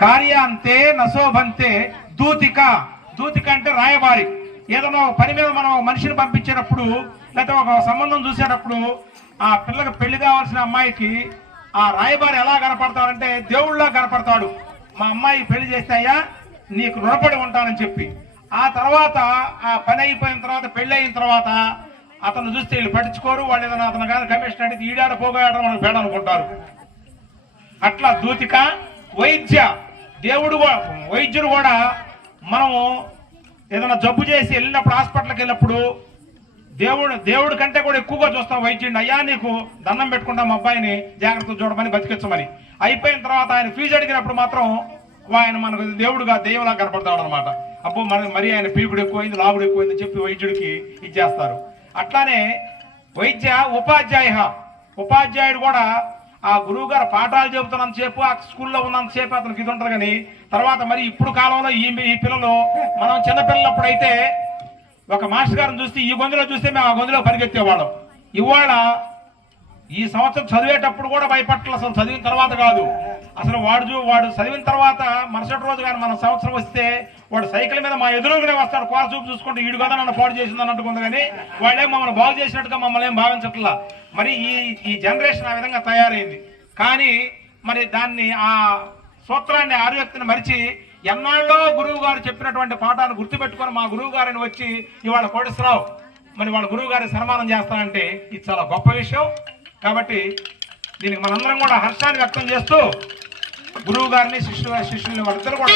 కార్యాంతే నశోభంతే దూతిక. దూతిక అంటే రాయబారి. ఏదైనా పని మీద మనం మనిషిని పంపించేటప్పుడు లేకపోతే ఒక సంబంధం చూసేటప్పుడు ఆ పిల్లకి పెళ్లి కావాల్సిన అమ్మాయికి ఆ రాయబారి ఎలా కనపడతాడంటే దేవుళ్ళ కనపడతాడు. మా అమ్మాయి పెళ్లి చేస్తే అయ్యా నీకు రుణపడి ఉంటానని చెప్పి. ఆ తర్వాత ఆ పని అయిపోయిన తర్వాత పెళ్లి అయిన తర్వాత అతను చూస్తే వీళ్ళు పట్టించుకోరు. వాళ్ళు ఏదైనా అతను కానీ కమిషన్ అంటే ఈడాడ పోగాడడం మనకు పేడ అనుకుంటారు. అట్లా దూతిక. వైద్య. వైద్యుడు కూడా మనము ఏదైనా జబ్బు చేసి వెళ్ళినప్పుడు హాస్పిటల్కి వెళ్ళినప్పుడు దేవుడి కంటే కూడా ఎక్కువగా చూస్తాం వైద్యుడిని. అయ్యా నీకు దండం పెట్టుకుంటాం అబ్బాయిని జాగ్రత్త చూడమని బతికించమని. అయిపోయిన తర్వాత ఆయన ఫీజు అడిగినప్పుడు మాత్రం ఆయన మనకు దేవుడుగా దెయ్యంలా కనపడతాడు అనమాట. అబ్బో మరి ఆయన పీకుడు ఎక్కువైంది లాగుడు ఎక్కువైంది చెప్పి వైద్యుడికి ఇచ్చేస్తారు. అట్లానే వైద్య. ఉపాధ్యాయుడు కూడా ఆ గురువు గారు పాఠాలు చెబుతున్నంతసేపు ఆ స్కూల్లో ఉన్నంతసేపు అతనికి ఇది ఉంటారు. కానీ తర్వాత మరి ఇప్పుడు కాలంలో ఈ పిల్లలు మనం చిన్నపిల్లలప్పుడు అయితే ఒక మాస్టర్ గారిని చూస్తే ఈ గొంతులో చూస్తే మేము ఆ గొంతులో పరిగెత్తేవాళ్ళం. ఇవాళ ఈ సంవత్సరం చదివేటప్పుడు కూడా భయపట్ల. అసలు చదివిన తర్వాత కాదు. అసలు వాడు చదివిన తర్వాత మరుసటి రోజు కానీ మన సంవత్సరం వస్తే వాడు సైకిల్ మీద మా ఎదురుగానే వస్తాడు. కోర చూపు చూసుకుంటే ఈడు కదా నన్ను పాడు చేసింది అన్నట్టుకుంది. కానీ వాళ్ళే మమ్మల్ని బాగు చేసినట్టుగా మమ్మల్ని ఏం భావించట్లా. మరి ఈ జనరేషన్ ఆ విధంగా తయారైంది. కానీ మరి దాన్ని ఆ సూత్రాన్ని ఆర్యక్తిని మరిచి ఎన్నాళ్ళో గురువు గారు చెప్పినటువంటి పాఠాన్ని గుర్తుపెట్టుకొని మా గురువు గారిని వచ్చి ఇవాళ కోటేశ్వరరావు మరి వాళ్ళ గురువు గారిని సన్మానం చేస్తానంటే ఇది చాలా గొప్ప విషయం. కాబట్టి దీనికి మనందరం కూడా హర్షాన్ని వ్యక్తం చేస్తూ గురువు గారిని శిష్యుల్ని వాళ్ళిద్దరు కూడా